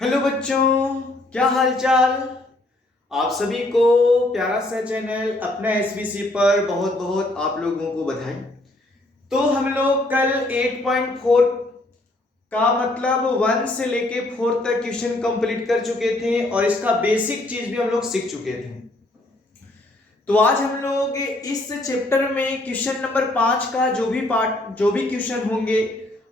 Hello बच्चों, क्या हालचाल। आप सभी को प्यारा सा चैनल अपना एसबीसी पर बहुत बहुत आप लोगों को बधाई। तो हम लोग कल 8.4 का मतलब 1 से लेके 4 तक क्वेश्चन कंप्लीट कर चुके थे और इसका बेसिक चीज भी हम लोग सीख चुके थे। तो आज हम लोग इस चैप्टर में क्वेश्चन नंबर 5 का जो भी क्वेश्चन होंगे,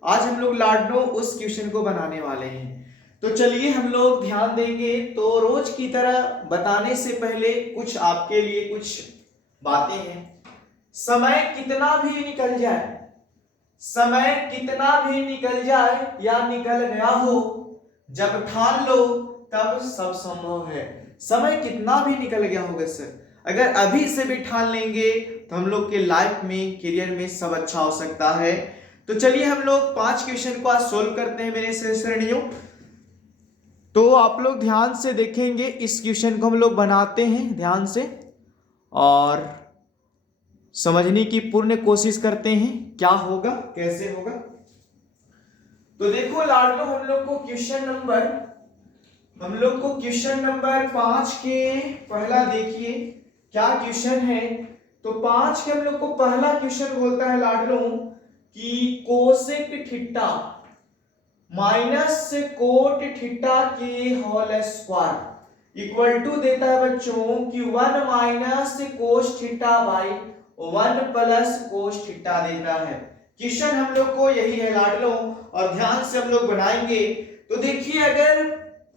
आज हम लोग लाडनो उस क्वेश्चन को बनाने वाले हैं। तो चलिए हम लोग ध्यान देंगे। तो रोज की तरह बताने से पहले कुछ आपके लिए कुछ बातें हैं। समय कितना भी निकल जाए, समय कितना भी निकल जाए या निकल गया हो, जब ठान लो तब सब संभव है। समय कितना भी निकल गया होगा सर, अगर अभी से भी ठान लेंगे तो हम लोग के लाइफ में, करियर में सब अच्छा हो सकता है। तो चलिए हम लोग 5 क्वेश्चन को आज सोल्व करते हैं मेरे श्रेणियों। तो आप लोग ध्यान से देखेंगे, इस क्वेश्चन को हम लोग बनाते हैं ध्यान से और समझने की पूर्ण कोशिश करते हैं क्या होगा कैसे होगा। तो देखो लाडलो, हम लोग को क्वेश्चन नंबर 5 के पहला देखिए क्या क्वेश्चन है। तो 5 के हम लोग को पहला क्वेश्चन बोलता है लाडलो कि cosec theta minus cot theta के होल स्क्वायर इक्वल टू देता है बच्चों कि 1 minus cos theta by 1 plus cos theta देता है। क्वेश्चन हम लोग को यही है लाडलो और ध्यान से हम लोग बनाएंगे। तो देखिए, अगर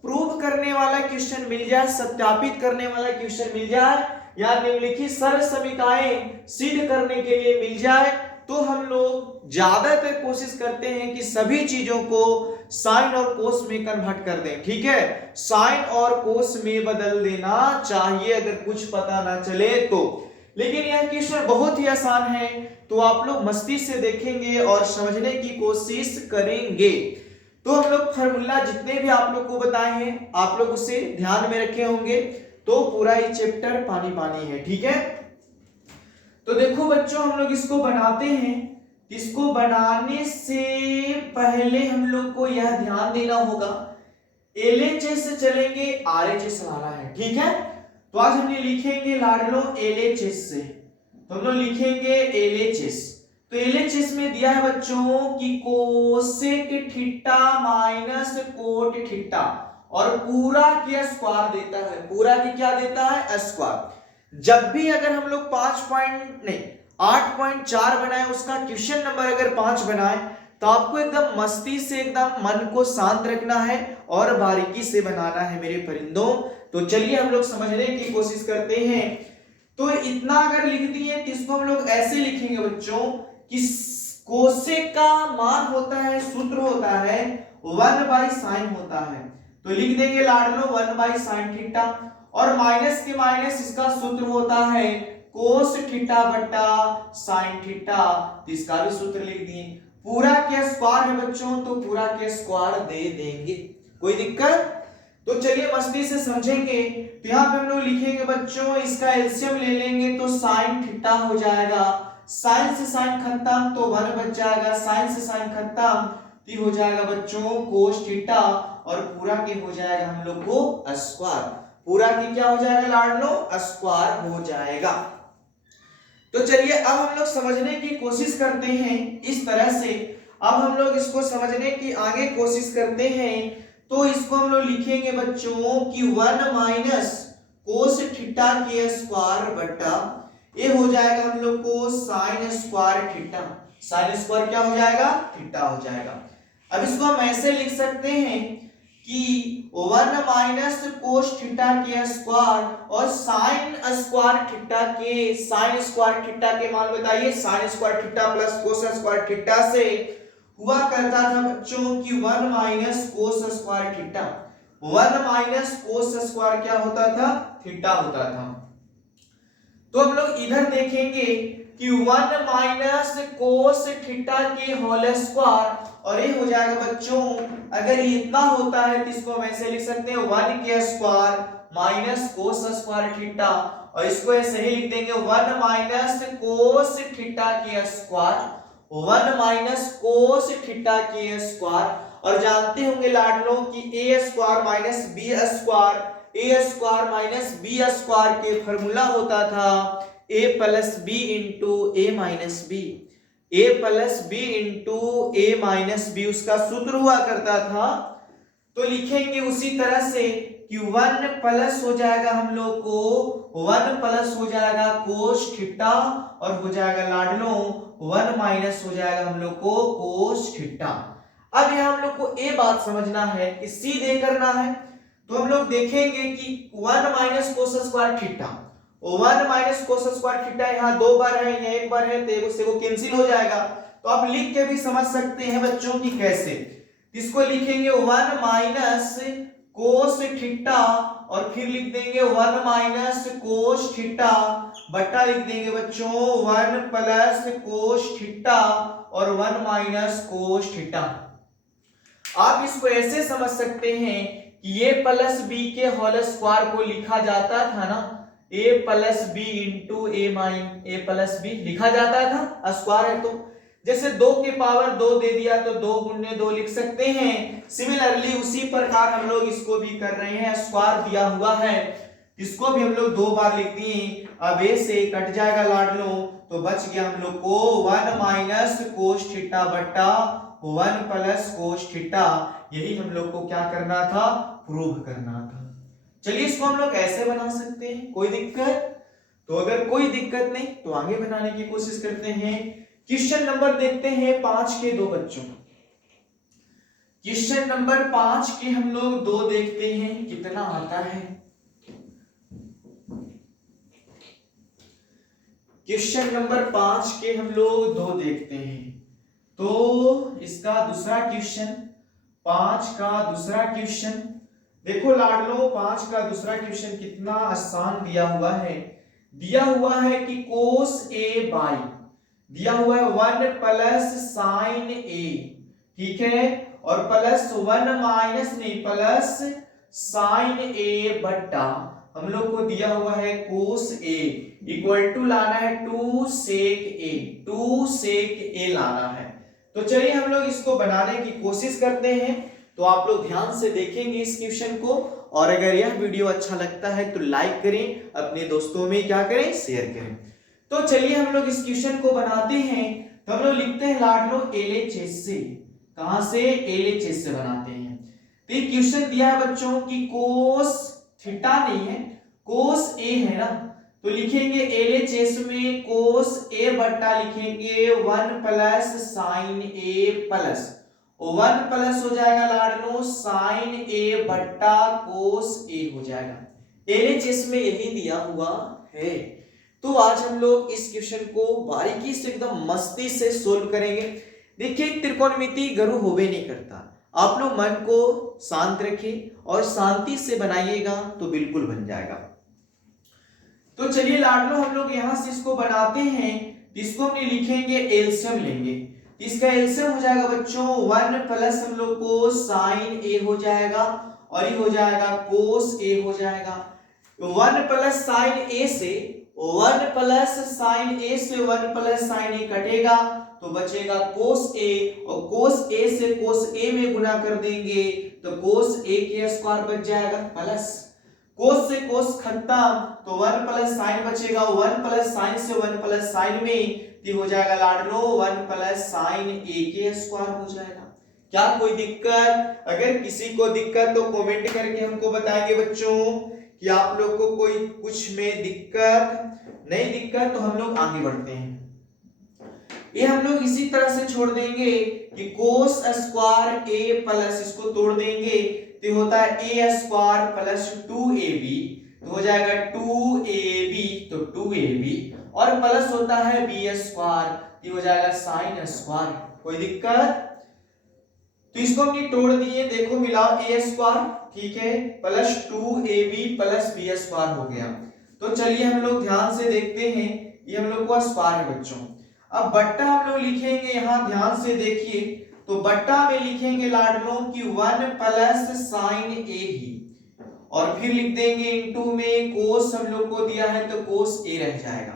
प्रूव करने वाला क्वेश्चन मिल जाए, सत्यापित करने वाला क्वेश्चन मिल जाए या निम्नलिखित सरल समीकरणें सिद्ध करने के लिए मिल जाए तो हम लोग ज्यादातर कोशिश करते हैं कि सभी चीजों को साइन और कोस में कन्वर्ट कर दें। ठीक है, साइन और कोस में बदल देना चाहिए अगर कुछ पता ना चले तो। लेकिन यह क्वेश्चन बहुत ही आसान है, तो आप लोग मस्ती से देखेंगे और समझने की कोशिश करेंगे। तो हम लोग फार्मूला जितने भी आप लोग को बताए हैं आप लोग उसे ध्यान में रखे होंगे। तो पूरा ये चैप्टर पानी पानी है। ठीक है, तो देखो बच्चों, हम लोग इसको बनाते हैं। इसको बनाने से पहले हम लोग को यह ध्यान देना होगा, एलएचएस से चलेंगे, आरएचएस लाना है। ठीक है, तो आज हम लिखेंगे लाडलो एलएचएस से। तो हम लोग लिखेंगे एलएचएस। तो एलएचएस में दिया है बच्चों कि cosec theta minus cot theta और पूरा के स्क्वायर देता है। पूरा की क्या देता है? स्क्वायर। जब भी अगर हम लोग 8.4 बनाए, उसका क्वेश्चन नंबर अगर 5 बनाए तो आपको एकदम मस्ती से, एकदम मन को शांत रखना है और बारीकी से बनाना है मेरे परिंदों। तो चलिए हम लोग समझने की कोशिश करते हैं। तो इतना अगर लिख दिए तो इसको हम लोग ऐसे लिखेंगे बच्चों कि कोसेक का मान होता है, सूत्र होता है 1 बाई साइन होता है। तो लिख देंगे लाडलो 1 बाई साइन थीटा और माइनस के माइनस इसका सूत्र होता है कोस थीटा बटा साइन थीटा। तो इसका भी सूत्र लिख दिए। पूरा के स्क्वायर है बच्चों, तो पूरा के स्क्वायर दे देंगे, कोई दिक्कत? तो चलिए मस्ती से समझेंगे। तो यहाँ पे हम लोग लिखेंगे बच्चों, इसका एलसीएम ले लेंगे तो साइन थीटा हो जाएगा, साइन से साइन खत्म तो 1 बच जाएगा, साइन से साइन खत्म तो हो जाएगा बच्चों कोस थीटा और पूरा के हो जाएगा हम लोग को स्क्वायर। पूरा की क्या हो जाएगा लाडलो? स्क्वायर हो जाएगा। तो चलिए अब हम लोग समझने की कोशिश करते हैं इस तरह से। अब हम लोग इसको समझने की आगे कोशिश करते हैं। तो इसको हम लोग लिखेंगे बच्चों कि 1 माइनस कोस थीटा के स्क्वायर बटा ये हो जाएगा हम लोग को sign square theta. Sine square क्या हो जाएगा? थीटा हो जाएगा। अब इसको हम ऐसे लिख सकते हैं कि 1 माइनस कोस थीटा के स्क्वायर और साइन स्क्वायर थीटा के मान बताइए। Sign square theta plus cos square theta से हुआ करता था बच्चों कि 1 minus cos square theta. 1 minus cos square क्या होता था? थीटा होता था। तो हम लोग इधर देखेंगे कि 1 माइनस कोस थीटा के होल स्क्वायर और ये हो जाएगा बच्चों, अगर ये इतना होता है तो इसको हम ऐसे लिख सकते हैं 1 के square minus cos square theta और इसको ऐसे ही लिख देंगे 1 माइनस कोस थीटा के स्क्वायर, 1 माइनस कोस थीटा के स्क्वायर और जानते होंगे लाडलों कि a square minus b square के फॉर्मूला होता था a plus b into a minus b. a plus b into a minus b उसका सूत्र हुआ करता था। तो लिखेंगे उसी तरह से कि 1 प्लस हो जाएगा हम लोग को 1 प्लस हो जाएगा कोस थीटा और हो जाएगा लाडलों 1 माइनस हो जाएगा हम लोग को कोस थीटा। अब यहां हम लोग को ये बात समझना है कि सीधे करना है तो हम लोग देखेंगे कि 1 minus cos square theta 1 minus cos square theta यहाँ 2 बार है या 1 बार है तो उससे वो कैंसिल हो जाएगा। तो आप लिख के भी समझ सकते हैं बच्चों की कैसे। इसको लिखेंगे 1 माइनस कोस थीटा और फिर लिख देंगे 1 माइनस कोस थीटा बटा लिख देंगे बच्चों 1 प्लस कोस थीटा और 1 माइनस कोस थीटा। आप इसको ऐसे समझ सकते हैं कि ए प्लस बी के होल स्क्वायर को लिखा जाता था ना ए प्लस बी इंटू ए प्लस बी लिखा जाता था स्क्वायर है तो जैसे 2 के पावर 2 दे दिया तो 2 गुणे 2 लिख सकते हैं। सिमिलरली उसी प्रकार हम लोग इसको भी कर रहे हैं स्क्वायर दिया हुआ है इसको भी हम लोग 2 बार लिख दिए। अब ए से कट जाएगा लाडलों तो बच गया हम लोग को 1 माइनस कोस थीटा बटा 1 प्लस कोस थीटा। यही हम लोग को क्या करना था प्रूव करना था। चलिए इसको हम लोग ऐसे बना सकते हैं कोई दिक्कत। तो अगर कोई दिक्कत नहीं तो आगे बनाने की कोशिश करते हैं। क्वेश्चन नंबर देखते हैं 5 के 2 बच्चों। क्वेश्चन नंबर 5 के हम लोग 2 देखते हैं कितना आता है। क्वेश्चन नंबर 5 के हम लोग 2 देखते हैं। तो इसका दूसरा क्वेश्चन 5 का दूसरा क्वेश्चन देखो लाडलो 5 का दूसरा क्वेश्चन कितना आसान दिया हुआ है। दिया हुआ है कि कोस ए बाई दिया हुआ है 1 प्लस साइन ए ठीक है और प्लस 1 माइनस नहीं प्लस साइन ए बट्टा हम लोग को दिया हुआ है कोस ए इक्वल टू लाना है 2 सेक ए लाना है। तो चलिए हम लोग इसको बनाने की कोशिश करते हैं। तो आप लोग ध्यान से देखेंगे इस क्वेश्चन को और अगर यह वीडियो अच्छा लगता है तो लाइक करें अपने दोस्तों में क्या करें शेयर करें। तो चलिए हम लोग इस क्वेश्चन को बनाते हैं। तो हम लोग लिखते हैं लाडलो LHS से कहां से LHS से बनाते हैं। तो ये क्वेश्चन दिया है बच्चों की कोस थीटा नहीं है कोस ए है ना तो लिखेंगे LHS में कोस ए बट्टा लिखेंगे 1 प्लस साइन ए प्लस 1 प्लस हो जाएगा लाडलो साइन ए बट्टा कोस ए हो जाएगा। LHS में यही दिया हुआ है। तो आज हम लोग इस क्वेश्चन को बारीकी से एकदम मस्ती से सोल्व करेंगे। देखिए त्रिकोणमिति गरु होवे नहीं करता। आप लोग मन को शांत रखिए और शांति से बनाइएगा तो बिल्कुल बन जाएगा। तो चलिए लाडलो हम लोग यहां से इसको बनाते हैं। इसको हम लिखेंगे एलसीएम लेंगे। इसका एलसीएम हो जाएगा बच्चों 1 प्लस हम लोग को साइन ए हो जाएगा और ये हो जाएगा कोस ए हो जाएगा। 1 प्लस साइन ए से 1 प्लस साइन ए से 1 प्लस साइन ए कटेगा तो बचेगा कोस ए और कोस ए से कोस ए में गुना कर देंगे तो कोस ए के स्क्वायर बच जाएगा प्लस कोस से कोस खत्म तो 1 प्लस साइन बचेगा 1 प्लस साइन से 1 प्लस साइन में ये हो जाएगा लाडलो 1 प्लस साइन ए के स्क्वायर हो जाएगा। क्या कोई दिक्कत? अगर किसी को दिक्कत तो कमेंट करके हमको बताएंगे बच्चों कि आप लोग को कोई कुछ में दिक्कत नहीं दिक्कत तो हम लोग आगे बढ़ते हैं। ये हम लोग इसी तरह से छोड़ देंगे कि कोस स्क्वायर ए प्लस इसको तोड़ देंगे तो होता है ए स्क्वायर प्लस 2ab तो हो जाएगा 2ab तो 2ab और प्लस होता है बी स्क्वायर ये हो जाएगा साइन स्क्वायर। कोई दिक्कत? तो इसको हमने तोड़ दिए देखो मिलाओ ए स्क्वायर ठीक है plus 2ab plus B square हो गया। तो चलिए हम लोग ध्यान से देखते हैं ये हम लोग को स्क्वायर है बच्चों। अब बट्टा हम लोग लिखेंगे यहाँ ध्यान से देखिए तो बट्टा में लिखेंगे लाडलों की 1 प्लस साइन ए ही और फिर लिख देंगे इनटू में कोस हम लोग को दिया है तो कोस ए रह जाएगा।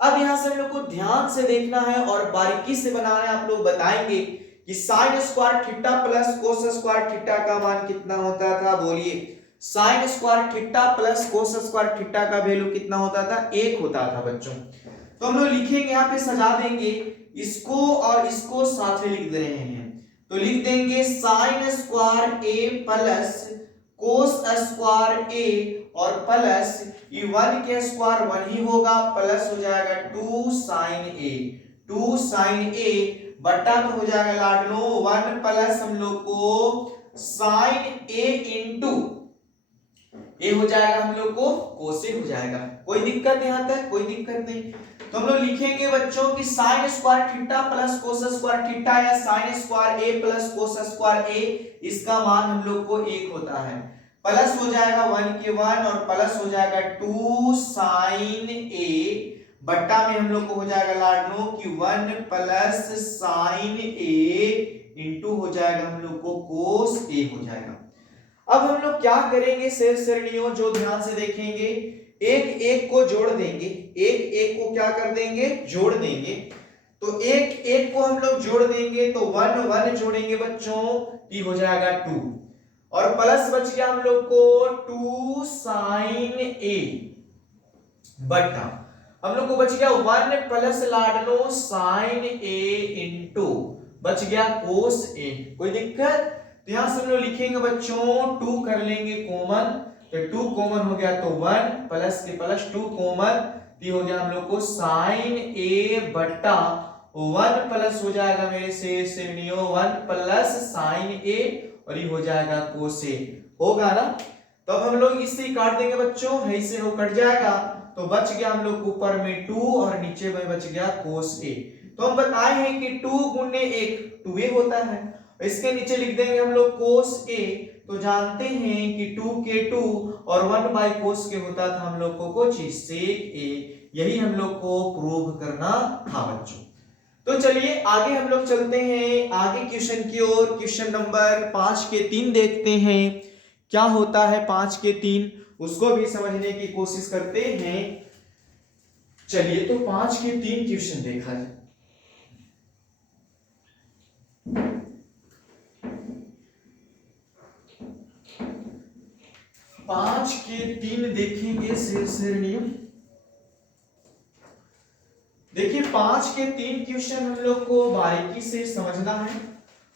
अब यहाँ से हम लोग को ध्यान से देखना है और बारीकी से बनाना है। आप लोग बताएंगे कि sine square theta plus cos square theta का मान कितना होता था, बोलिए। Sign square theta plus cos square theta का वैल्यू कितना होता था, 1 होता था बच्चों। तो हम लोग लिखेंगे यहाँ पे, सजा देंगे इसको और इसको साथ में लिख दे रहे हैं। तो लिख देंगे साइन स्क्वायर ए प्लस कोस स्क्वायर ए और प्लस ये 1 के स्क्वायर 1 ही होगा, प्लस हो जाएगा 2 साइन ए, 2 साइन ए बट्टा में हो जाएगा लाडलो 1 प्लस हम लोग को साइन ए इंटू ए हो जाएगा हम लोग को कोसेक हो जाएगा। कोई दिक्कत यहां तक, कोई दिक्कत नहीं। तो हम लोग लिखेंगे बच्चों कि sine square theta plus cos square theta या साइन स्क्वायर ए प्लस कोस स्क्वायर ए, इसका मान हम लोग को 1 होता है। प्लस हो जाएगा 1 के 1 और प्लस हो जाएगा 2 साइन ए बट्टा में हम लोग को हो जाएगा लाडनो कि 1 प्लस साइन ए इंटू हो जाएगा हम लोग को कोस ए हो जाएगा। अब हम लोग क्या करेंगे शेष श्रेणियों, जो ध्यान से देखेंगे, एक एक को जोड़ देंगे, एक एक को क्या कर देंगे, जोड़ देंगे। तो एक एक को हम लोग जोड़ देंगे तो 1 1 जोड़ेंगे बच्चों, ये हो जाएगा 2 और प्लस बच गया हम लोग को 2 साइन ए बट्टा हम लोग को बच गया 1 प्लस लाडलो साइन ए इंटू बच गया कोस ए। कोई दिक्कत? तो यहां से हम लोग लिखेंगे बच्चों 2 कर लेंगे कॉमन, तो 2 कॉमन हो गया तो 1 प्लस के प्लस 2 कॉमन, ये हो गया हम लोग को साइन ए बट्टा 1 प्लस हो जाएगा मेरे से 1 प्लस साइन ए और ये हो जाएगा कोस ए, होगा ना। तो अब हम लोग इससे काट देंगे बच्चों, ऐसे हो कट जाएगा तो बच गया हम लोग ऊपर में 2 और नीचे में बच गया कोस ए। तो हम बताए हैं कि 2 गुने 1 2a होता है, इसके नीचे लिख देंगे हम लोग कोस ए। तो जानते हैं कि 2 के 2 और 1 बाय कोस के होता था हम लोग को सेक ए, यही हम लोग को प्रूव करना था बच्चों। तो चलिए आगे हम लोग चलते हैं आगे क्वेश्चन की ओर। क्वेश्चन नंबर 5 के 3 देखते हैं क्या होता है 5 के 3, उसको भी समझने की कोशिश करते हैं। चलिए तो 5 के 3 क्वेश्चन देखा जाए। पांच के 3 देखेंगे श्रेणियों। देखिए 5 के 3 क्वेश्चन हम लोग को बारीकी से समझना है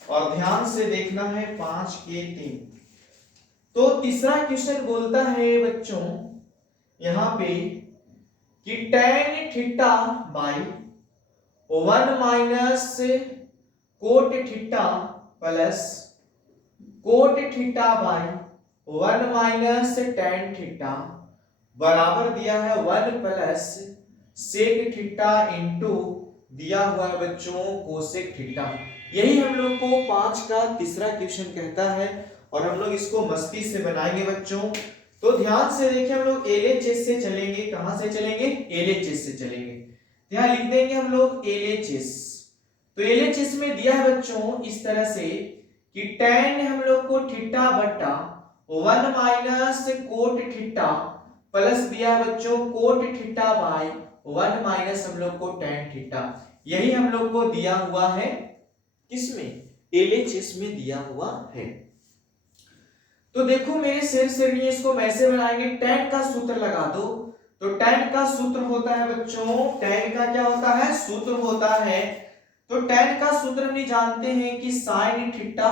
और ध्यान से देखना है। 5 के 3 तो तीसरा क्वेश्चन बोलता है बच्चों यहां पे कि tan theta by 1 minus cot theta plus cot theta by 1 minus tan theta बराबर दिया है 1 प्लस सेक थीटा इंटू दिया हुआ है बच्चों कोसेक थीटा। यही हम लोग को 5 का तीसरा क्वेश्चन कहता है और हम लोग इसको मस्ती से बनाएंगे बच्चों। तो ध्यान से देखिए, हम लोग एलएचएस से चलेंगे। कहां से चलेंगे? एलएचएस से चलेंगे। यहां लिख देंगे हम लोग एलएचएस। तो एलएचएस में दिया है बच्चों इस तरह से कि tan हम लोग को थीटा बट्टा 1 माइनस कोट थीटा प्लस दिया है बच्चों कोट थीटा बाय 1 माइनस हम लोग को tan थीटा। यही हम लोग को दिया हुआ है किसमें? एलएचएस में दिया हुआ है। तो देखो मेरे शेर श्रेणी, इसको ऐसे बनाएंगे। tan का सूत्र लगा दो। तो tan का सूत्र होता है बच्चों, tan का क्या होता है? सूत्र होता है। तो tan का सूत्र हम जानते हैं कि साइन थीटा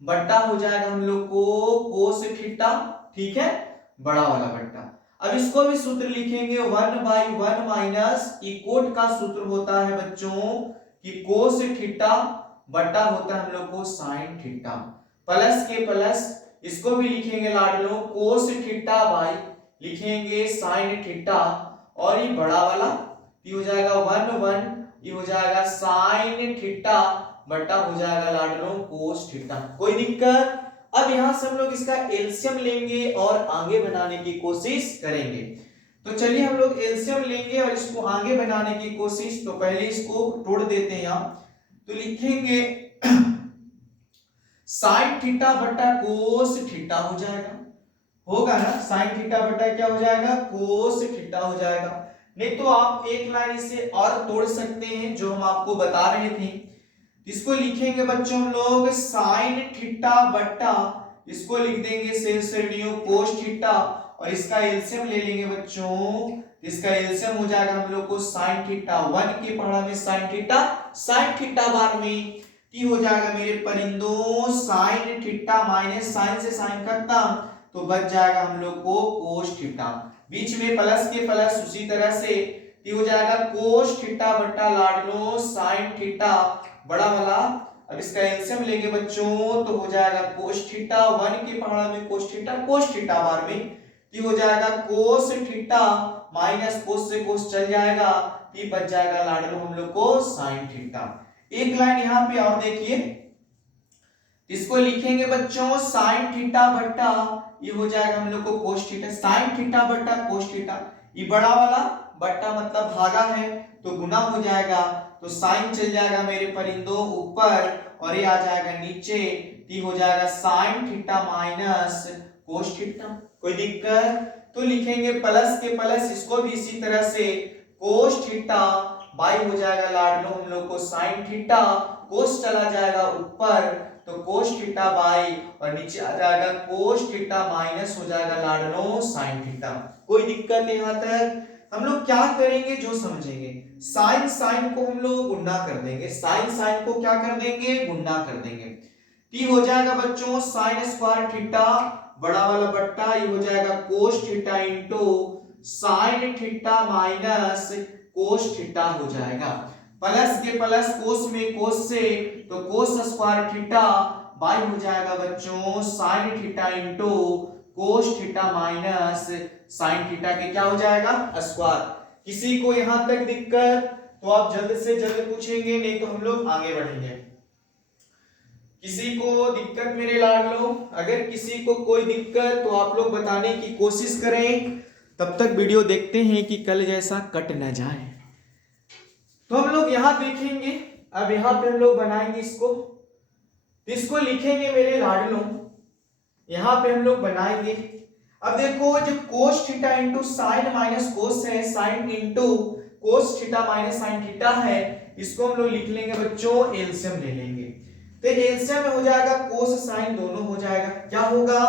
बट्टा हो जाएगा हम लोग को कोस थीटा, ठीक है, बड़ा वाला बट्टा। अब इसको भी सूत्र लिखेंगे 1 बाई 1 माइनस कोट का सूत्र होता है बच्चों कि कोस थीटा बट्टा होता है हम लोग को साइन थीटा, प्लस के प्लस इसको भी लिखेंगे लाडलो कोस थीटा बाई लिखेंगे साइन थीटा और ये बड़ा वाला ये हो जाएगा 1 1, ये हो जाएगा साइन थीटा बट्टा हो जाएगा लाडलो कोस थीटा। कोई दिक्कत? अब यहां से हम लोग इसका एलसीएम लेंगे और आगे बनाने की कोशिश करेंगे। तो चलिए हम लोग एलसीएम लेंगे और इसको आगे बनाने की कोशिश। तो पहले इसको तोड़ देते हैं यहां। तो लिखेंगे साइन थीटा बट्टा कोस थीटा हो जाएगा, होगा ना। साइन थीटा बट्टा क्या हो जाएगा? कोस थीटा हो जाएगा। नहीं तो आप एक लाइन इसे और तोड़ सकते हैं जो हम आपको बता रहे थे। इसको लिखेंगे बच्चों हम लोग साइन थीटा बट्टा, इसको लिख देंगे शेष श्रेणियों कोस थीटा, और इसका एलसीएम ले लेंगे बच्चों, इसका एलसीएम हो जाएगा हम लोग को साइन थीटा 1 की पढ़ा में साइन थीटा बार में की हो जाएगा मेरे परिंदों साइन थीटा माइनस साइन से साइन खत्म, तो बच जाएगा हम लोग को कोस थीटा, बीच में प्लस के प्लस उसी तरह से ये हो जाएगा कोस थीटा बट्टा लाडलो साइन थीटा बड़ा वाला। अब इसका एलसीएम लेंगे बच्चों तो हो जाएगा कोस थीटा 1 की पहाड़ा में कोस थीटा बार में ये हो जाएगा कोस थीटा माइनस कोस से कोस चल जाएगा, ये बच जाएगा लाडलो हम लोग को साइन थीटा। एक लाइन यहाँ पे और देखिए, इसको लिखेंगे बच्चों साइन थीटा बट्टा ये हो जाएगा हम लोग को कोस थीटा, साइन थीटा बट्टा कोस थीटा, ये बड़ा वाला बट्टा मतलब भागा है तो गुना हो जाएगा, तो साइन चल जाएगा मेरे परिंदों ऊपर और ये आ जाएगा नीचे, ये हो जाएगा sine theta minus cos theta. कोई दिक्कत? तो लिखेंगे प्लस के प्लस इसको भी इसी तरह से कोस थीटा बाई हो जाएगा लाडलो हम लोग को साइन थीटा, कोस चला जाएगा ऊपर तो कोस थीटा बाई और नीचे आ जाएगा कोस थीटा माइनस हो जाएगा लाडलो साइन थीटा। कोई दिक्कत यहाँ तक? हम लोग क्या करेंगे जो समझेंगे, साइन साइन को हम लोग गुणा कर देंगे, साइन साइन को क्या कर देंगे गुणा कर देंगे, टी हो जाएगा बच्चों साइन स्क्वायर थीटा बड़ा वाला बट्टा ये हो जाएगा cos theta into sine theta minus cos theta हो जाएगा, प्लस के प्लस कोस में कोस से तो कोस स्क्वायर थीटा बाई हो जाएगा बच्चों साइन थीटा इनटू कोस थीटा माइनस साइन थीटा के क्या हो जाएगा स्क्वायर। किसी को यहां तक दिक्कत तो आप जल्द से जल्द पूछेंगे, नहीं तो हम लोग आगे बढ़ेंगे। किसी को दिक्कत मेरे लाडलो? अगर किसी को कोई दिक्कत तो आप लोग बताने की कोशिश करें, तब तक वीडियो देखते हैं कि कल जैसा कट न जाए। तो हम लोग यहां देखेंगे, अब यहां पे हम लोग बनाएंगे इसको लिखेंगे मेरे लाडलो, यहां पे हम लोग बनाएंगे। अब देखो जब cos theta into sine minus cos है, sine into cos theta minus sine theta है, इसको हम लोग लिख लेंगे बच्चों एलसीएम ले लेंगे, तो एलसीएम में हो जाएगा कोस साइन दोनों हो जाएगा, क्या होगा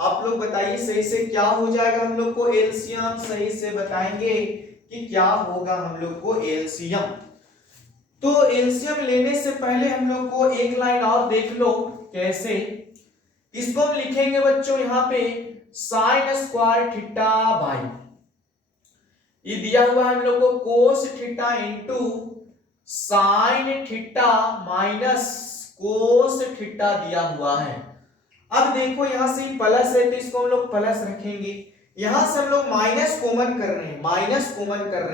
आप लोग बताइए सही से, क्या हो जाएगा हम लोग को एलसीएम, सही से बताएंगे कि क्या होगा हम लोग को एलसीएम। तो एलसीएम लेने से पहले हम लोग को एक लाइन और देख लो कैसे, इसको हम लिखेंगे बच्चों यहाँ पे साइन स्क्वायर थीटा बाई, ये दिया हुआ है हम लोग को कोस theta into sine theta minus cos theta दिया हुआ है। अब देखो यहां से प्लस है तो इसको हम लोग प्लस रखेंगे, यहां से हम लोग माइनस कॉमन कर रहे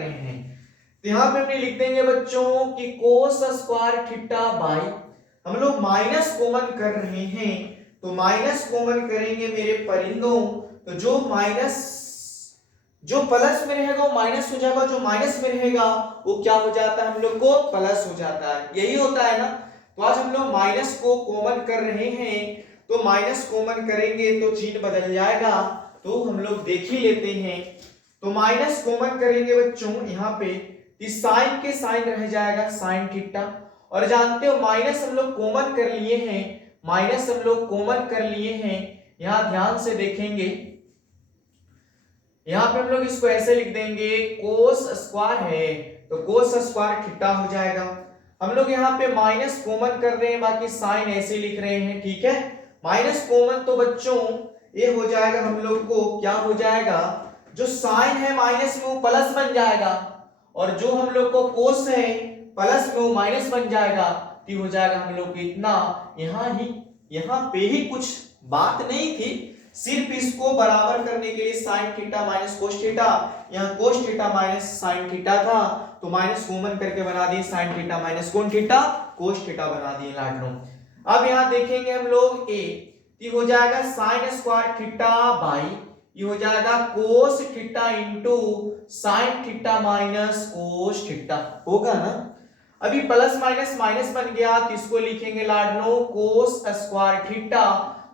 हैं, तो यहां पे हमने लिख देंगे बच्चों कि कोस स्क्वायर थीटा बाई, हम लोग माइनस कॉमन कर रहे हैं तो माइनस कॉमन करेंगे मेरे परिंदों, तो जो प्लस में रहेगा वो माइनस हो जाएगा, जो माइनस में रहेगा वो क्या हो जाता है हम लोग को प्लस हो जाता है, यही होता है ना। तो आज हम लोग माइनस को कॉमन कर रहे हैं, तो माइनस कॉमन करेंगे तो चिन्ह बदल जाएगा, तो हम लोग देख ही लेते हैं। तो माइनस कॉमन करेंगे बच्चों यहाँ पे, इस साइन के साइन रह जाएगा साइन थीटा, और जानते हो माइनस हम लोग कॉमन कर लिए हैं, यहाँ ध्यान से देखेंगे, यहाँ पे हम लोग इसको ऐसे लिख देंगे कोस स्क्वायर है तो कोस स्क्वायर थीटा हो जाएगा। हम लोग यहाँ पे माइनस कॉमन कर रहे हैं, बाकी साइन ऐसे लिख रहे हैं, ठीक है। माइनस कॉमन तो बच्चों ये हो जाएगा हम लोग को, क्या हो जाएगा, जो साइन है माइनस में वो प्लस बन जाएगा, और जो हम लोग को कोस है प्लस में वो माइनस बन जाएगा, तो हो जाएगा हम लोग इतना। यहाँ पे ही कुछ बात नहीं थी, सिर्फ इसको बराबर करने के लिए sine theta minus cos theta, यहाँ cos theta minus sine theta था तो माइनस कॉमन करके बना दिए साइन थीटा माइनस कौन थीटा कोस थीटा बना दिए लाडलो। अब यहाँ देखेंगे हम लोग ये हो जाएगा साइन स्क्वायर थीटा बाई, ये हो जाएगा कोस theta into sine theta minus cos theta, होगा ना। अभी प्लस माइनस माइनस बन गया तो इसको लिखेंगे लाडलो कोस स्क्वायर थीटा,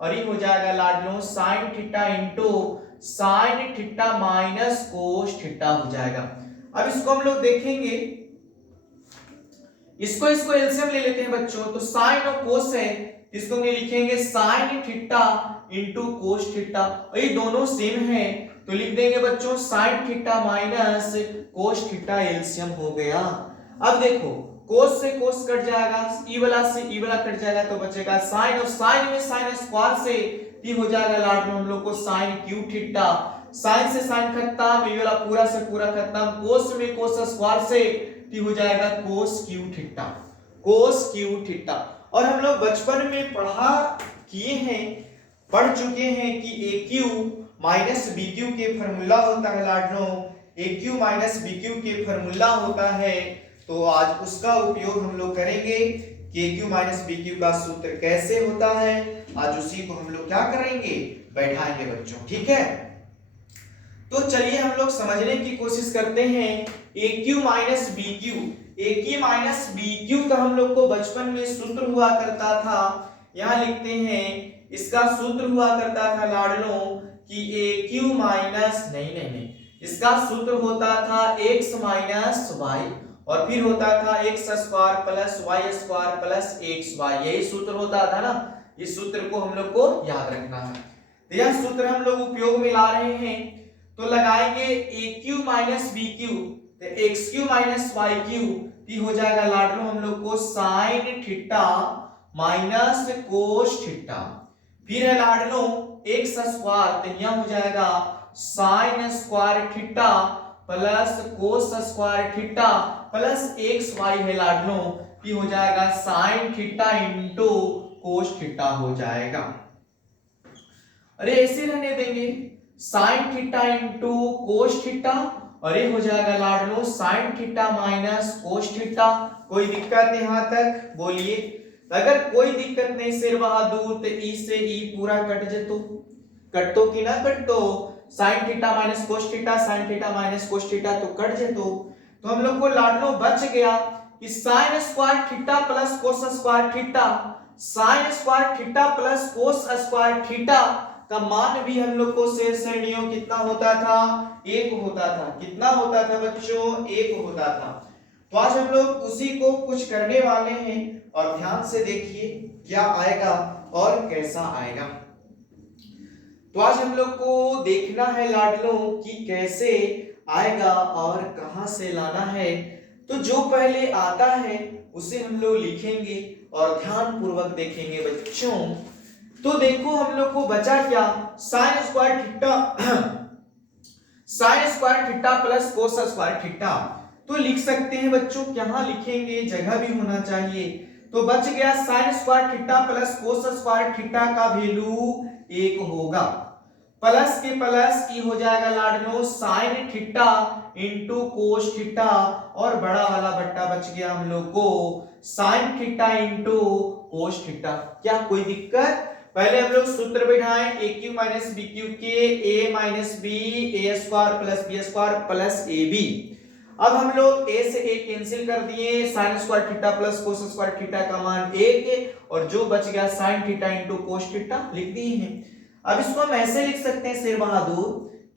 और ये हो जाएगा लाडलो sine theta into sine theta minus cos theta हो जाएगा। अब इसको हम लोग देखेंगे, इसको एलसीएम ले लेते हैं बच्चों, तो साइन और कोस है, इसको हम लिखेंगे sine theta into cos theta, और ये दोनों सेम है तो लिख देंगे बच्चों sign theta minus cos theta, LCM हो गया। अब देखो कोस से कोस कट जाएगा, ई वाला से ई वाला कट जाएगा, तो बचेगा साइन, और साइन में साइन स्क्वायर से टी हो जाएगा लाड में हम लोग को साइन क्यू थीटा, साइन से साइन खत्म, ई वाला पूरा से पूरा खत्म, कोस में कोस स्क्वायर से टी हो जाएगा कोस क्यू थीटा, कोस क्यू थीटा। और हम लोग बचपन में पढ़ चुके हैं कि ए क्यू माइनस बी क्यू के फॉर्मूला होता है लाडलो, ए क्यू माइनस बी क्यू के फॉर्मूला होता है, तो आज उसका उपयोग हम लोग करेंगे कि ए क्यू माइनस बी क्यू का सूत्र कैसे होता है, आज उसी को हम लोग क्या करेंगे, बैठाएंगे बच्चों, ठीक है। तो चलिए हम लोग समझने की कोशिश करते हैं ए क्यू माइनस बी क्यू। ए क्यू माइनस बी क्यू का हम लोग को बचपन में सूत्र हुआ करता था, यहाँ लिखते हैं इसका सूत्र हुआ करता था लाडलो कि ए क्यू माइनस नहीं, इसका सूत्र होता था x माइनस वाई, और फिर होता था x square plus y square plus x y, यही सूत्र होता था ना। इस सूत्र को हम लोग को याद रखना है, तो यह सूत्र हम लोग उपयोग में ला रहे हैं, तो लगाएंगे A Q minus B Q, तो X Q minus Y Q हो जाएगा लाडलो हम लोग को sine theta minus cos theta, फिर है लाडलो एक्स स्क्वायर, तो यह हो जाएगा sine square theta plus cos square theta plus x Y है लाडलो, ये हो जाएगा sine theta into cos theta हो जाएगा। अरे ऐसे रहने देंगे sine theta into cos theta, और ये हो जाएगा लाडलो sine theta minus cos theta. कोई दिक्कत यहाँ तक बोलिए, अगर कोई दिक्कत नहीं सिर बहादुर, तो ई से ई पूरा कट जेतो, कटतो कि ना कटतो, sine theta minus cos theta, sine theta minus cos theta तो कट जेतो, तो हम लोग को लाडलो बच गया कि sine square theta plus cos square theta, sine square theta plus cos square theta का मान भी हम लोग को शेष श्रेणियों कितना होता था, एक होता था। कितना होता था बच्चों, एक होता था। तो आज हम लोग उसी को कुछ करने वाले हैं, और ध्यान से देखिए क्या आएगा और कैसा आएगा। तो आज हम लोग को देखना है लाडलो कि कैसे आएगा और कहां से लाना है। तो जो पहले आता है उसे हम लोग लिखेंगे और ध्यान पूर्वक देखेंगे बच्चों। तो देखो हम लोग को बचा क्या, sign square theta plus cos square theta, तो लिख सकते हैं बच्चों, यहाँ लिखेंगे जगह भी होना चाहिए, तो बच गया sine square theta plus cos square theta का वैल्यू 1 होगा, प्लस के प्लस की हो जाएगा लाडलो sine theta into cos theta, और बड़ा वाला बट्टा बच गया हम लोग को sine theta into cos theta. क्या कोई दिक्कत? पहले हम लोग सूत्र बैठाएं A Q minus B cube के, A minus B A square plus B square plus A B. अब हम लोग a से a कैंसिल कर दिए, sign square theta plus cos square theta का मान 1, और जो बच गया sign theta into cos theta लिख दिए हैं। अब इसको हम ऐसे लिख सकते हैं शेर बहादुर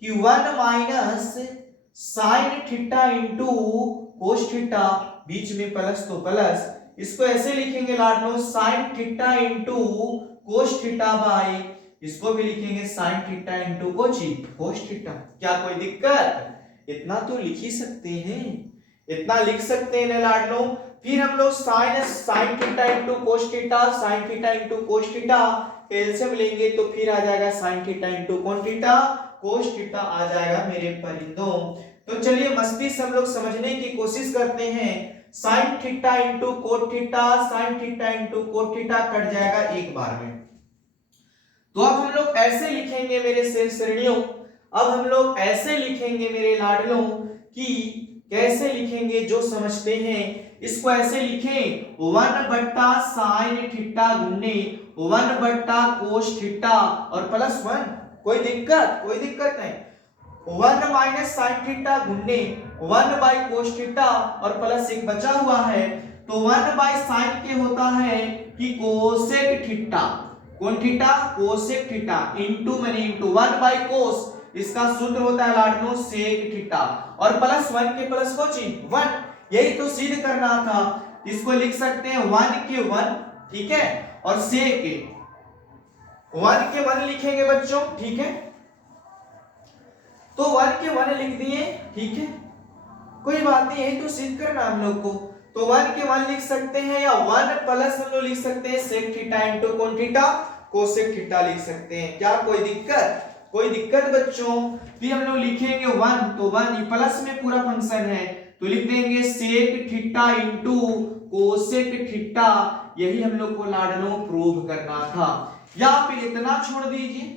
कि 1 minus sine theta into cos theta, बीच में प्लस तो प्लस, इसको ऐसे लिखेंगे लाडलो sine theta into cos theta by, इसको भी लिखेंगे sine theta into cos theta. क्या कोई दिक्कत? इतना तो लिख ही सकते हैं, इतना लिख सकते हैं लाडलो। फिर हम लोग sign theta into cos theta, sine theta into cos theta LCM लेंगे तो फिर आ जाएगा साइन थीटा इंटू कौन थीटा, कोस थीटा आ जाएगा मेरे परिंदों। तो चलिए मस्ती से हम लोग समझने की कोशिश करते हैं। Sign theta into cos theta, sine theta into cos theta cut जाएगा एक बार में। तो अब हम लोग ऐसे लिखेंगे मेरे शेष श्रेणियों, अब हम लोग ऐसे लिखेंगे मेरे लाडलों कि कैसे लिखेंगे जो समझते हैं। इसको ऐसे लिखें 1 बट्टा साइन थीटा गुने 1 बट्टा कोस थीटा और प्लस 1। कोई दिक्कत? कोई दिक्कत नहीं। 1 माइनस साइन थीटा गुने 1 बाई कोस थीटा और प्लस 1 बचा हुआ है, तो 1 बाई साइन के होता है कि कोसेक थीटा, कौन थीटा, कोसेक थीटा इंटू मैंने इंटू 1 बाई कोस, इसका सूत्र होता है लाडलो सेक थीटा, और प्लस 1 के प्लस कोची 1, यही तो सिद्ध करना था। इसको लिख सकते हैं 1 के 1, ठीक है, और sec a 1 के 1 लिखेंगे बच्चों, ठीक है, तो 1 के 1 लिख दिए, ठीक है, कोई बात नहीं, यही तो सीख करना हम लोग को। तो 1 के 1 लिख सकते हैं, या 1 प्लस हम लोग लिख सकते हैं sec थीटा इनटू कौन थीटा, कोसेक थीटा लिख सकते हैं। क्या कोई दिक्कत? कोई दिक्कत बच्चों? फिर हम लोग लिखेंगे 1, तो 1 प्लस में पूरा फंक्शन है, तो लिख देंगे sec theta into cosec theta. यही हम लोग को लाडलो प्रूव करना था। या आप इतना छोड़ दीजिए,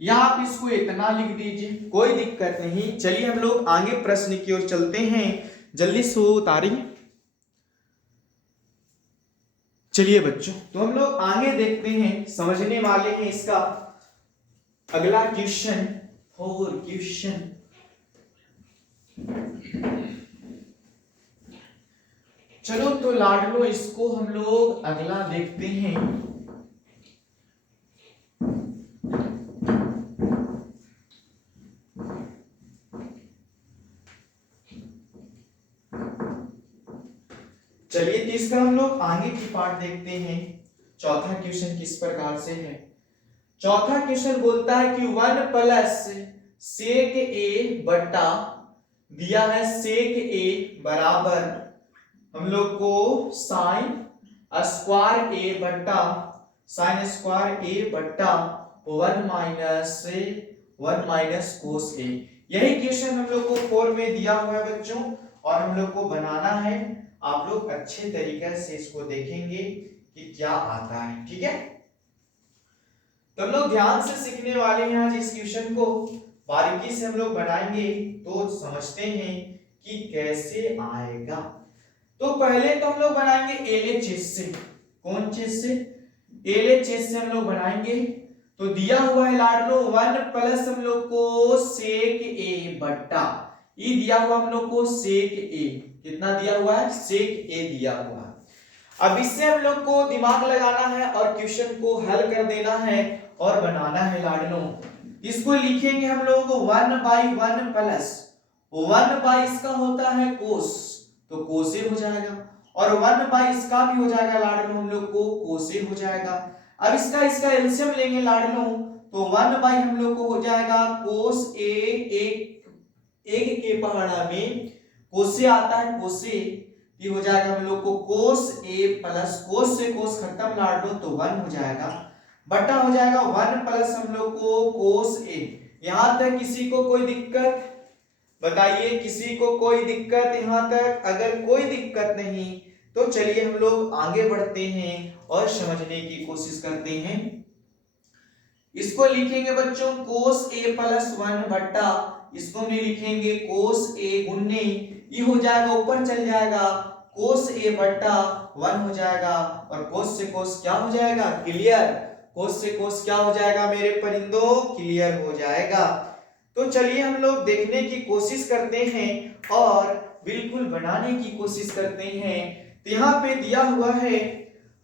या आप इसको इतना लिख दीजिए, कोई दिक्कत नहीं। चलिए हम लोग आगे प्रश्न की ओर चलते हैं, जल्दी से उतारिए। चलिए बच्चों, तो हम लोग आगे देखते हैं, समझने वाले हैं इसका अगला क्वेश्चन, और क्वेश्चन चलो तो लाडलो इसको हम लोग अगला देखते हैं। चलिए तो इसका हम लोग आगे की पार्ट देखते हैं। चौथा क्वेश्चन किस प्रकार से है? चौथा क्वेश्चन बोलता है कि 1 प्लस सेक ए बटा दिया है सेक ए बराबर हम लोग को साइन स्क्वायर ए बट्टा साइन स्क्वायर ए बट्टा 1 माइनस कोस ए। यही क्वेश्चन हम लोग को 4 में दिया हुआ है बच्चों, और हम लोग को बनाना है। आप लोग अच्छे तरीके से इसको देखेंगे कि क्या आता है, ठीक है। तो हम लोग ध्यान से सीखने वाले हैं आज इस क्वेश्चन को, बारीकी से हम लोग बनाएंगे तो समझते हैं कि कैसे आएगा। तो पहले तो हम लोग बनाएंगे एलएचएस से। कौन चीज से? एलएचएस से हम लोग बनाएंगे। तो दिया हुआ है लाडलो 1 प्लस हम लोग को सेक ए बट्टा, ये दिया हुआ हम लोग को सेक ए, कितना दिया हुआ है? सेक ए दिया हुआ है। अब इससे हम लोग को दिमाग लगाना है और क्वेश्चन को हल कर देना है और बनाना है लाडलो। इसको लिखेंगे हम लोग 1/1 प्लस 1 इसका होता है कोस, तो कोसे हो जाएगा, और 1 इसका भी हो जाएगा लाडलो, हम लोग को कोसे हो जाएगा। अब इसका एलसीएम लेंगे लाडलो, तो 1 हम लोग को हो जाएगा कोस ए, एक के पहाड़ा में कोसे आता है, कोसे ये हो जाएगा हम लोग को कोस ए प्लस कोस से कोस खत्म लाडलो, तो 1 हो जाएगा, बटा हो जाएगा 1 प्लस हम लोग को कोस ए। यहां तक किसी को कोई दिक्कत? बताइए, किसी को कोई दिक्कत यहां तक? अगर कोई दिक्कत नहीं तो चलिए हम लोग आगे बढ़ते हैं और समझने की कोशिश करते हैं। इसको लिखेंगे बच्चों कोस ए प्लस 1 बट्टा, इसको हम लिखेंगे कोस ए गुन्ने, ये हो जाएगा ऊपर चल जाएगा कोस ए बट्टा 1 हो जाएगा, और कोस से कोस क्या हो जाएगा? क्लियर। कोस से कोस क्या हो जाएगा मेरे परिंदों? क्लियर हो जाएगा। तो चलिए हम लोग देखने की कोशिश करते हैं और बिल्कुल बनाने की कोशिश करते हैं। तो यहाँ पे दिया हुआ है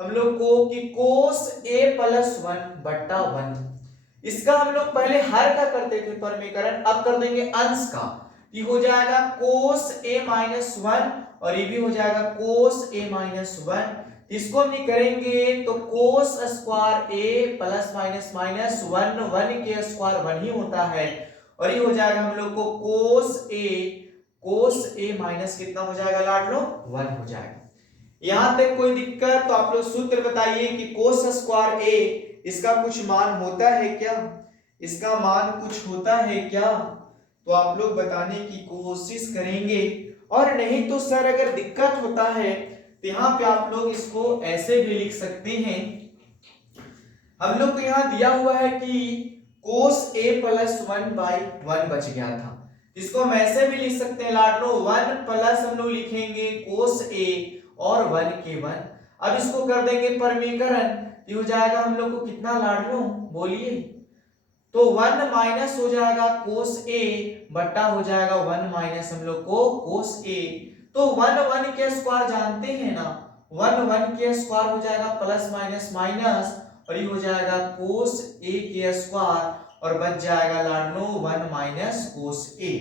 हम लोग को कि कोस ए प्लस 1 बट्टा 1, इसका हम लोग पहले हर का करते थे परमीकरण, अब कर देंगे अंश का। ये हो जाएगा कोस ए माइनस 1, और ये भी हो जाएगा कोस ए माइनस 1। इसको हम नहीं करेंगे तो कोस स्क्वायर ए प्लस माइनस माइनस 1 के स्क्वायर 1 ही होता है, और ये हो जाएगा हम लोग को कोस ए माइनस कितना हो जाएगा लाडलो? 1 हो जाएगा। यहां तक कोई दिक्कत? तो आप लोग सूत्र बताइए कि कोस स्क्वायर ए इसका कुछ मान होता है क्या? इसका मान कुछ होता है क्या? तो आप लोग बताने की कोशिश करेंगे, और नहीं तो सर अगर दिक्कत होता है तो यहाँ पे आप लोग इसको ऐसे भी लिख सकते हैं। हम लोग को यहाँ दिया हुआ है कि कोस ए प्लस 1/1 बच गया था, इसको हम ऐसे भी लिख सकते हैं लाडलो 1 प्लस हम लोग लिखेंगे कोस ए और 1 के 1। अब इसको कर देंगे परमीकरण, ये हो जाएगा हम लोग को कितना लाडलो? बोलिए। तो 1 माइनस हो जाएगा कोस ए बट्टा हो जाएगा 1 माइनस हम लोग को कोस ए। तो 1 के स्क्वायर जानते हैं ना, 1 के स्क्वायर हो जाएगा प्लस माइनस माइनस, और ये हो जाएगा कोस ए के स्क्वायर, और बच जाएगा लाडलो 1 माइनस कोस ए।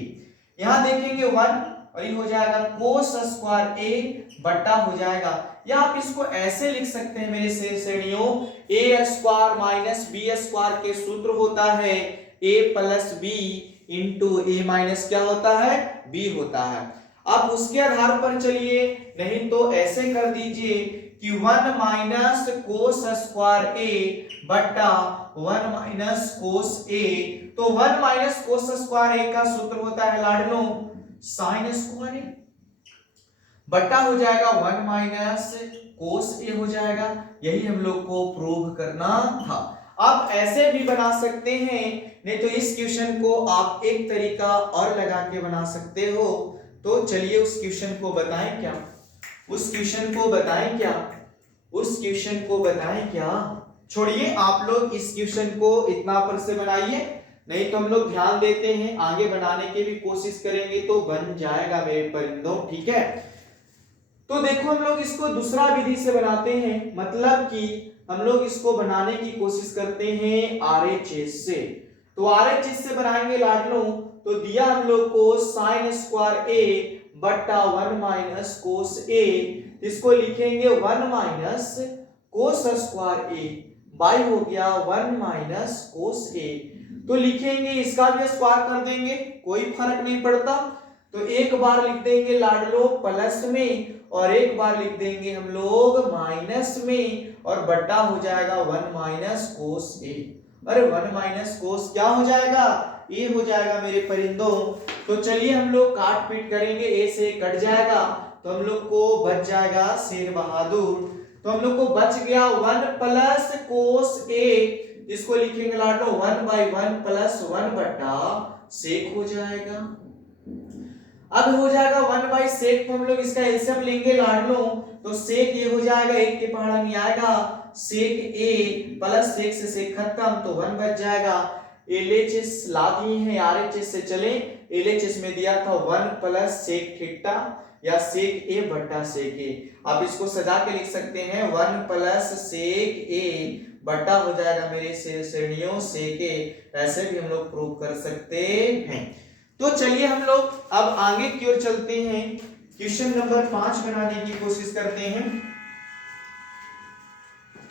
यहां देखेंगे 1 और ये हो जाएगा कोस स्क्वायर ए बट्टा हो जाएगा, या आप इसको ऐसे लिख सकते हैं मेरे श्रेणियों, ए स्क्वायर माइनस बी स्क्वायर के सूत्र होता है ए plus b into a minus क्या होता है, बी होता है। अब उसके आधार पर चलिए, नहीं तो ऐसे कर दीजिए कि 1 माइनस कोस स्क्वायर ए बट्टा 1 माइनस कोस ए। तो 1 माइनस कोस स्क्वायर ए का सूत्र होता है लाडलो साइन स्क्वायर ए बट्टा हो जाएगा 1 माइनस कोस ए हो जाएगा। यही हम लोग को प्रूव करना था। आप ऐसे भी बना सकते हैं, नहीं तो इस क्वेश्चन को आप एक तरीका और लगा के बना सकते हो। तो चलिए उस क्वेश्चन को बताएं क्या, उस क्वेश्चन को बताएं क्या, उस क्वेश्चन को बताएं क्या। छोड़िए आप लोग इस क्वेश्चन को इतना पर से बनाइए, नहीं तो हम लोग ध्यान देते हैं आगे बनाने की भी कोशिश करेंगे तो बन जाएगा मेरे परिंदों, ठीक है। तो देखो हम लोग इसको दूसरा विधि से बनाते हैं, मतलब कि हम लोग इसको बनाने की कोशिश करते हैं आरएचएस से। तो आरएचएस से बनाएंगे लाडलो, तो दिया हम लोग को साइन स्क्वायर ए बट्टा 1 माइनस कोस ए, इसको लिखेंगे 1 minus cos square A by हो गया 1 माइनस कोस ए। तो लिखेंगे इसका भी स्क्वायर कर देंगे, कोई फर्क नहीं पड़ता। तो एक बार लिख देंगे लाडलो प्लस में और एक बार लिख देंगे हम लोग माइनस में, और बट्टा हो जाएगा 1 माइनस कोस ए। अरे 1 माइनस कोस क्या हो जाएगा, ए हो जाएगा मेरे परिंदों। तो चलिए हम लोग काट पीट करेंगे, ए से कट जाएगा तो हम लोग को बच जाएगा शेर बहादुर। तो हम लोग को बच गया 1 प्लस कोस ए, इसको लिखेंगे लाडलो 1 बाई 1 प्लस 1 बट्टा सेक हो जाएगा। अब हो जाएगा 1 बाई सेक, तो हम लोग इसका एलसीएम लेंगे लाडलो, तो सेक ये हो जाएगा, एक के पहाड़ा नहीं आएगा, सेक ए प्लस सेक से सेक खत्म तो 1 बच जाएगा। एलएचएस ला दिए हैं, आरएचएस से चले, एलएचएस में दिया था 1 प्लस सेक थीटा या सेक ए बट्टा सेक ए। आप इसको सजा के लिख सकते हैं 1 प्लस सेक ए बट्टा हो जाएगा मेरे श्रेणियों सेक ए। ऐसे भी हम लोग प्रूव कर सकते हैं। तो चलिए हम लोग अब आगे की ओर चलते हैं, क्वेश्चन नंबर 5 बनाने की कोशिश करते हैं।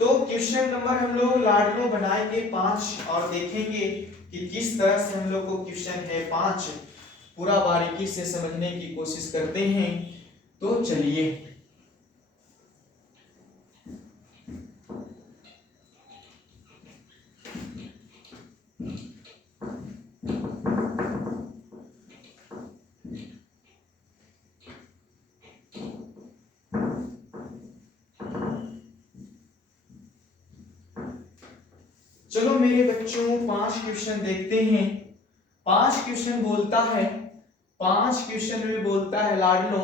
तो क्वेश्चन नंबर हम लोग लाडलो बनाएंगे 5 और देखेंगे कि किस तरह से हम लोग को क्वेश्चन है 5 पूरा बारीकी से समझने की कोशिश करते हैं। तो चलिए चलो मेरे बच्चों 5 क्वेश्चन देखते हैं। 5 क्वेश्चन बोलता है, 5 क्वेश्चन में बोलता है लाडलो